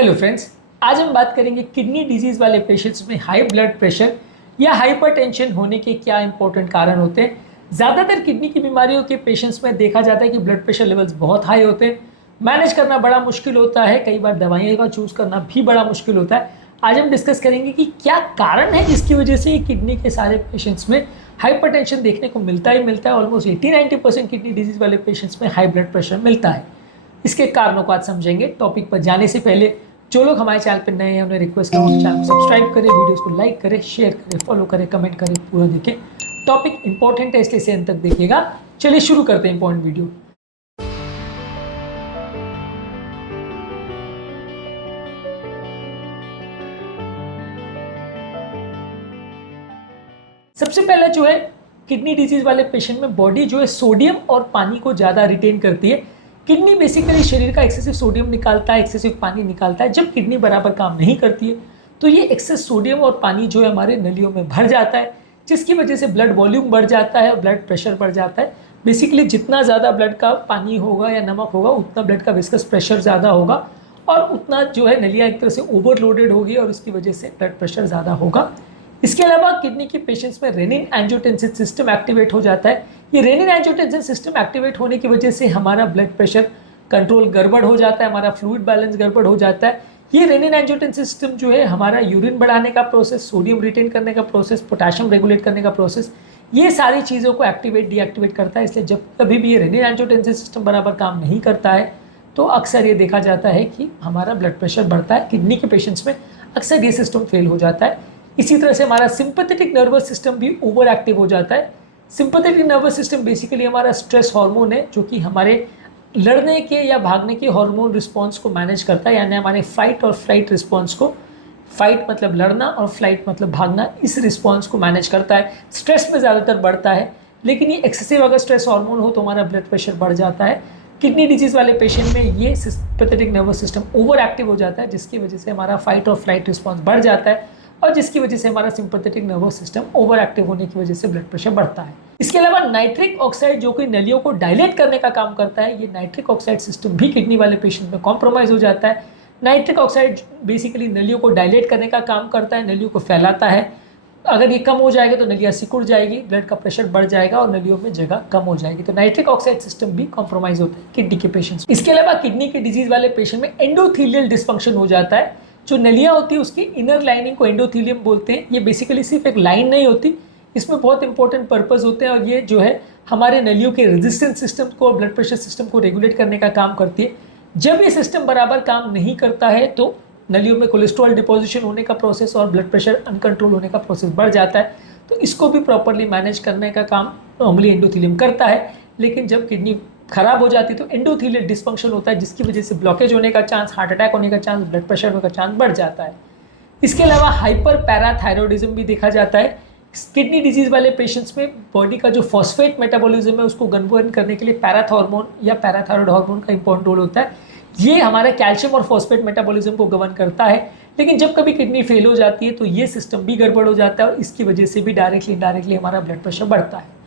Hello friends, आज हम बात करेंगे किडनी डिजीज़ वाले पेशेंट्स में हाई ब्लड प्रेशर या हाइपरटेंशन होने के क्या इंपॉर्टेंट कारण होते हैं। ज़्यादातर किडनी की बीमारियों के पेशेंट्स में देखा जाता है कि ब्लड प्रेशर लेवल्स बहुत हाई होते हैं, मैनेज करना बड़ा मुश्किल होता है, कई बार दवाइयों का चूज़ करना भी बड़ा मुश्किल होता है। आज हम डिस्कस करेंगे कि क्या कारण है जिसकी वजह से किडनी के सारे पेशेंट्स में हाइपरटेंशन देखने को मिलता ही मिलता है। ऑलमोस्ट 80-90% किडनी डिजीज़ वाले पेशेंट्स में हाई ब्लड प्रेशर मिलता है। इसके कारणों को आज समझेंगे। टॉपिक पर जाने से पहले जो लोग हमारे चैनल पर नए हैं उन्हें रिक्वेस्ट करूँ चैनल को सब्सक्राइब करें, वीडियोस को लाइक करें, शेयर करें, फॉलो करें, कमेंट करें, पूरा देखें। टॉपिक इंपॉर्टेंट है इसलिए इसे अंत तक देखिएगा। चलिए शुरू करते हैं इंपॉर्टेंट वीडियो। सबसे पहला जो है किडनी डिजीज वाले पेशेंट में बॉडी जो है सोडियम और पानी को ज़्यादा रिटेन करती है। किडनी बेसिकली शरीर का एक्सेसिव सोडियम निकालता है, एक्सेसिव पानी निकालता है। जब किडनी बराबर काम नहीं करती है तो ये एक्सेस सोडियम और पानी जो है हमारे नलियों में भर जाता है, जिसकी वजह से ब्लड वॉल्यूम बढ़ जाता है और ब्लड प्रेशर बढ़ जाता है। बेसिकली जितना ज़्यादा ब्लड का पानी होगा या नमक होगा उतना ब्लड का विस्कस प्रेशर ज़्यादा होगा और उतना जो है नलियाँ एक तरह से ओवरलोडेड होगी और उसकी वजह से ब्लड प्रेशर ज़्यादा होगा। इसके अलावा किडनी के पेशेंट्स में रेनिन एंजियोटेंसिन सिस्टम एक्टिवेट हो जाता है। ये रेनिन एंजियोटेंसिन सिस्टम एक्टिवेट होने की वजह से हमारा ब्लड प्रेशर कंट्रोल गड़बड़ हो जाता है, हमारा फ्लूइड बैलेंस गड़बड़ हो जाता है। ये रेनिन एंजियोटेंसिन सिस्टम जो है हमारा यूरिन बढ़ाने का प्रोसेस, सोडियम रिटेन करने का प्रोसेस, पोटेशियम रेगुलेट करने का प्रोसेस, ये सारी चीज़ों को एक्टिवेट डीएक्टिवेट करता है। इसलिए जब कभी भी ये रेनिन एंजियोटेंसिन सिस्टम बराबर काम नहीं करता है तो अक्सर ये देखा जाता है कि हमारा ब्लड प्रेशर बढ़ता है। किडनी के पेशेंट्स में अक्सर ये सिस्टम फेल हो जाता है। इसी तरह से हमारा सिंपैथेटिक नर्वस सिस्टम भी ओवर एक्टिव हो जाता है। सिंपैथेटिक नर्वस सिस्टम बेसिकली हमारा स्ट्रेस हार्मोन है जो कि हमारे लड़ने के या भागने के हार्मोन रिस्पॉन्स को मैनेज करता है, यानी हमारे फाइट और फ्लाइट रिस्पॉन्स को, फाइट मतलब लड़ना और फ्लाइट मतलब भागना, इस रिस्पॉन्स को मैनेज करता है। स्ट्रेस में ज़्यादातर बढ़ता है, लेकिन ये एक्सेसिव अगर स्ट्रेस हार्मोन हो तो हमारा ब्लड प्रेशर बढ़ जाता है। किडनी डिजीज़ वाले पेशेंट में ये sympathetic nervous system over active हो जाता है, जिसकी वजह से हमारा फाइट और फ्लाइट रिस्पॉन्स बढ़ जाता है और जिसकी वजह से हमारा sympathetic nervous system over active होने की वजह से ब्लड प्रेशर बढ़ता है। इसके अलावा नाइट्रिक ऑक्साइड जो कि नलियों को डायलेट करने का काम करता है, ये नाइट्रिक ऑक्साइड सिस्टम भी किडनी वाले पेशेंट में कॉम्प्रोमाइज़ हो जाता है। नाइट्रिक ऑक्साइड बेसिकली नलियों को डायलेट करने का काम करता है, नलियों को फैलाता है। अगर ये कम हो जाएगा तो नलियाँ सिकुड़ जाएगी, ब्लड का प्रेशर बढ़ जाएगा और नलियों में जगह कम हो जाएगी। तो नाइट्रिक ऑक्साइड सिस्टम भी कॉम्प्रोमाइज़ होता है किडनी के पेशेंट्स। इसके अलावा किडनी के डिजीज़ वाले पेशेंट में एंडोथीलियल डिस्फंक्शन हो जाता है। जो नलियाँ होती है उसकी इनर लाइनिंग को एंडोथीलियम बोलते हैं। ये बेसिकली सिर्फ एक लाइन नहीं होती, इसमें बहुत इंपॉर्टेंट पर्पस होते हैं और ये जो है हमारे नलियों के रेजिस्टेंस सिस्टम को और ब्लड प्रेशर सिस्टम को रेगुलेट करने का काम करती है। जब ये सिस्टम बराबर काम नहीं करता है तो नलियों में कोलेस्ट्रॉल डिपोजिशन होने का प्रोसेस और ब्लड प्रेशर अनकंट्रोल होने का प्रोसेस बढ़ जाता है। तो इसको भी प्रॉपरली मैनेज करने का काम नॉर्मली एंडोथीलियम करता है। लेकिन जब किडनी खराब हो जाती है तो एंडोथीलियल डिस्फंक्शन होता है, जिसकी वजह से ब्लॉकेज होने का चांस, हार्ट अटैक होने का चांस, ब्लड प्रेशर होने का चांस बढ़ जाता है। इसके अलावा हाइपर पैराथायरॉयडिज्म भी देखा जाता है। किडनी डिजीज़ वाले पेशेंट्स में बॉडी का जो फॉस्फेट मेटाबॉलिज्म है उसको गवर्न करने के लिए पैराथॉर्मोन या पैराथायरॉयड हार्मोन का इंपॉर्टेंट रोल होता है। ये हमारे कैल्शियम और फॉस्फेट मेटाबॉलिज्म को गवर्न करता है। लेकिन जब कभी किडनी फेल हो जाती है तो ये सिस्टम भी गड़बड़ हो जाता है और इसकी वजह से भी डायरेक्टली इनडायरेक्टली हमारा ब्लड प्रेशर बढ़ता है।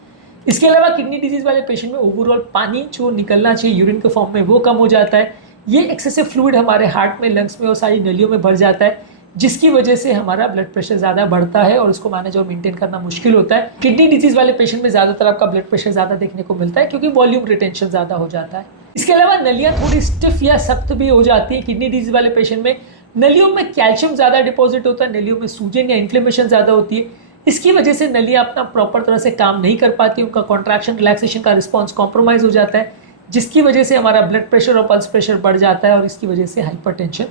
इसके अलावा किडनी डिजीज़ वाले पेशेंट में ओवरऑल पानी जो निकलना चाहिए यूरिन के फॉर्म में वो कम हो जाता है। ये एक्सेसिव फ्लूइड हमारे हार्ट में, लंग्स में और सारी नलियों में भर जाता है, जिसकी वजह से हमारा ब्लड प्रेशर ज़्यादा बढ़ता है और उसको मैनेज और मेंटेन करना मुश्किल होता है। किडनी डिजीज़ वाले पेशेंट में ज़्यादातर आपका ब्लड प्रेशर ज़्यादा देखने को मिलता है क्योंकि वॉल्यूम रिटेंशन ज़्यादा हो जाता है। इसके अलावा नलियाँ थोड़ी स्टिफ या सख्त भी हो जाती है। किडनी डिजीज़ वाले पेशेंट में नलियों में कैल्शियम ज़्यादा डिपॉजिट होता है, नलियों में सूजन या इन्फ्लेमेशन ज़्यादा होती है। इसकी वजह से नलियाँ अपना प्रॉपर तरह से काम नहीं कर पाती, उनका कॉन्ट्रैक्शन रिलैक्सेशन का रिस्पॉन्स कॉम्प्रोमाइज़ हो जाता है, जिसकी वजह से हमारा ब्लड प्रेशर और पल्स प्रेशर बढ़ जाता है और इसकी वजह से हाइपरटेंशन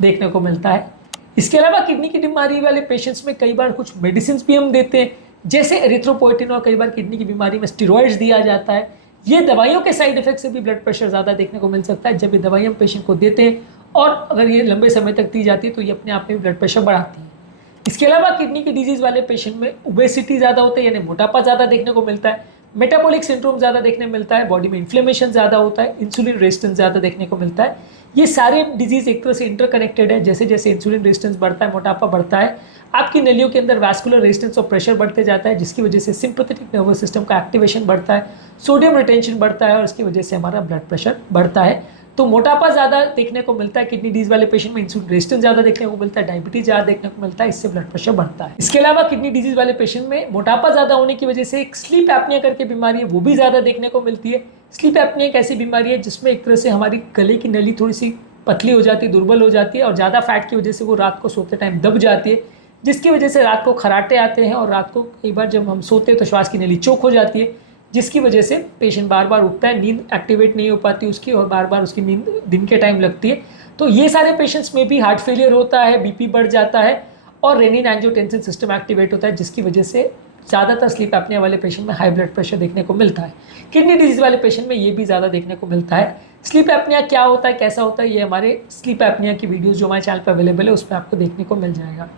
देखने को मिलता है। इसके अलावा किडनी की बीमारी वाले पेशेंट्स में कई बार कुछ मेडिसिन भी हम देते हैं, जैसे एरिथ्रोपोएटिन, और कई बार किडनी की बीमारी में स्टेरॉइड्स दिया जाता है। ये दवाइयों के साइड इफेक्ट से भी ब्लड प्रेशर ज़्यादा देखने को मिल सकता है। जब ये दवाई हम पेशेंट को देते हैं और अगर ये लंबे समय तक दी जाती है तो ये अपने आप में ब्लड प्रेशर बढ़ाती है। इसके अलावा किडनी की डिजीज़ वाले पेशेंट में ओबेसिटी ज़्यादा होता है, यानी मोटापा ज़्यादा देखने को मिलता है, मेटाबॉलिक सिंड्रोम ज़्यादा देखने को मिलता है, बॉडी में इन्फ्लेमेशन ज़्यादा होता है, इंसुलिन रेजिस्टेंस ज़्यादा देखने को मिलता है। ये सारे डिजीज़ एक तरह से इंटरकनेक्टेड है। जैसे जैसे इंसुलिन रेजिस्टेंस बढ़ता है, मोटापा बढ़ता है, आपकी नलियों के अंदर वैस्कुलर रेजिस्टेंस और प्रेशर बढ़ते जाता है, जिसकी वजह से सिंपैथेटिक नर्वस सिस्टम का एक्टिवेशन बढ़ता है, सोडियम रिटेंशन बढ़ता है और इसकी वजह से हमारा ब्लड प्रेशर बढ़ता है। तो मोटापा ज़्यादा देखने को मिलता है किडनी डिजीज वाले पेशेंट में, इंसुलिन रेजिस्टेंस ज़्यादा देखने को मिलता है, डायबिटीज ज़्यादा देखने को मिलता है, इससे ब्लड प्रेशर बढ़ता है। इसके अलावा किडनी डिजीज वाले पेशेंट में मोटापा ज़्यादा होने की वजह से एक स्लीप एपनिया करके बीमारी है, वो भी ज़्यादा देखने को मिलती है। स्लीप एपनिया एक ऐसी बीमारी है जिसमें एक तरह से हमारी गले की नली थोड़ी सी पतली हो जाती है, दुर्बल हो जाती है, और ज़्यादा फैट की वजह से वो रात को सोते टाइम दब जाती है, जिसकी वजह से रात को खराटे आते हैं, और रात को कई बार जब हम सोते हैं तो श्वास की नली चोक हो जाती है, जिसकी वजह से पेशेंट बार बार उठता है, नींद एक्टिवेट नहीं हो पाती उसकी, और बार बार उसकी नींद दिन के टाइम लगती है। तो ये सारे पेशेंट्स में भी हार्ट फेलियर होता है, बीपी बढ़ जाता है, और रेनिन एंजियोटेंसिन सिस्टम एक्टिवेट होता है, जिसकी वजह से ज़्यादातर स्लीप एपनिया वाले पेशेंट में हाई ब्लड प्रेशर देखने को मिलता है। किडनी डिजीज़ वाले पेशेंट में ये भी ज़्यादा देखने को मिलता है। स्लीप एपनिया क्या होता है, कैसा होता है, ये हमारे स्लीप एपनिया की वीडियोज़ जो हमारे चैनल पर अवेलेबल है उसमें आपको देखने को मिल जाएगा।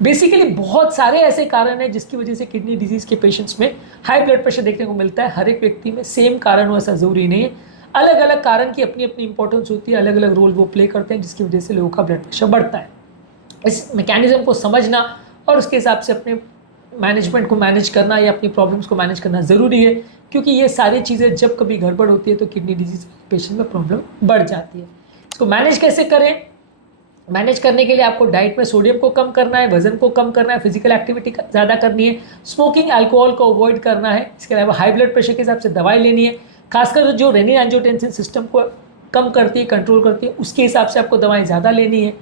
बेसिकली बहुत सारे ऐसे कारण हैं जिसकी वजह से किडनी डिजीज़ के पेशेंट्स में हाई ब्लड प्रेशर देखने को मिलता है। हर एक व्यक्ति में सेम कारण हो ऐसा ज़रूरी नहीं है, अलग अलग कारण की अपनी अपनी इंपॉर्टेंस होती है, अलग अलग रोल वो प्ले करते हैं, जिसकी वजह से लोगों का ब्लड प्रेशर बढ़ता है। इस मैकेनिज्म को समझना और उसके हिसाब से अपने मैनेजमेंट को मैनेज करना या अपनी प्रॉब्लम्स को मैनेज करना ज़रूरी है, क्योंकि ये सारी चीज़ें जब कभी गड़बड़ होती है तो किडनी डिजीज़ पेशेंट में प्रॉब्लम बढ़ जाती है। इसको मैनेज कैसे करें? मैनेज करने के लिए आपको डाइट में सोडियम को कम करना है, वजन को कम करना है, फिजिकल एक्टिविटी ज़्यादा करनी है, स्मोकिंग अल्कोहल को अवॉइड करना है। इसके अलावा हाई ब्लड प्रेशर के हिसाब से दवाई लेनी है, खासकर जो रेनिन एंजियोटेंसिन सिस्टम को कम करती है, कंट्रोल करती है, उसके हिसाब से आपको दवाएं ज़्यादा लेनी है।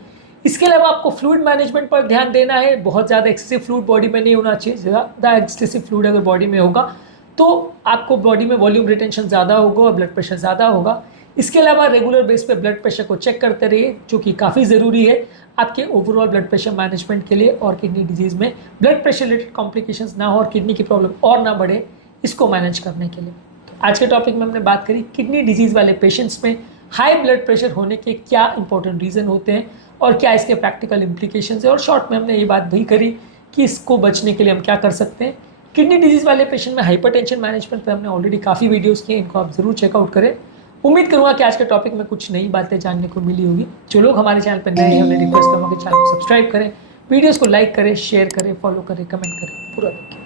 इसके अलावा आपको फ्लूइड मैनेजमेंट पर ध्यान देना है, बहुत ज़्यादा एक्सेसिव फ्लूइड बॉडी में नहीं होना चाहिए। ज़्यादा एक्सेसिव फ्लूइड अगर बॉडी में होगा तो आपको बॉडी में वॉल्यूम रिटेंशन ज़्यादा होगा और ब्लड प्रेशर ज़्यादा होगा। इसके अलावा रेगुलर बेस पे ब्लड प्रेशर को चेक करते रहिए, जो कि काफ़ी ज़रूरी है आपके ओवरऑल ब्लड प्रेशर मैनेजमेंट के लिए, और किडनी डिजीज़ में ब्लड प्रेशर रिलेटेड कॉम्प्लिकेशंस ना हो और किडनी की प्रॉब्लम और ना बढ़े, इसको मैनेज करने के लिए। तो आज के टॉपिक में हमने बात करी किडनी डिजीज़ वाले पेशेंट्स में हाई ब्लड प्रेशर होने के क्या इंपॉर्टेंट रीज़न होते हैं और क्या इसके प्रैक्टिकल इम्प्लीकेशंस है, और शॉर्ट में हमने ये बात भी करी कि इसको बचने के लिए हम क्या कर सकते हैं। किडनी डिजीज़ वाले पेशेंट में हाइपरटेंशन मैनेजमेंट पर हमने ऑलरेडी काफ़ी वीडियोज़ किए, इनको आप ज़रूर चेकआउट करें। उम्मीद करूँगा कि आज के टॉपिक में कुछ नई बातें जानने को मिली होगी। जो लोग हमारे चैनल पर नए हैं उन्हें रिक्वेस्ट करूँगा कि चैनल को सब्सक्राइब करें, वीडियोज़ को लाइक करें, शेयर करें, फॉलो करें, कमेंट करें, पूरा देखिए।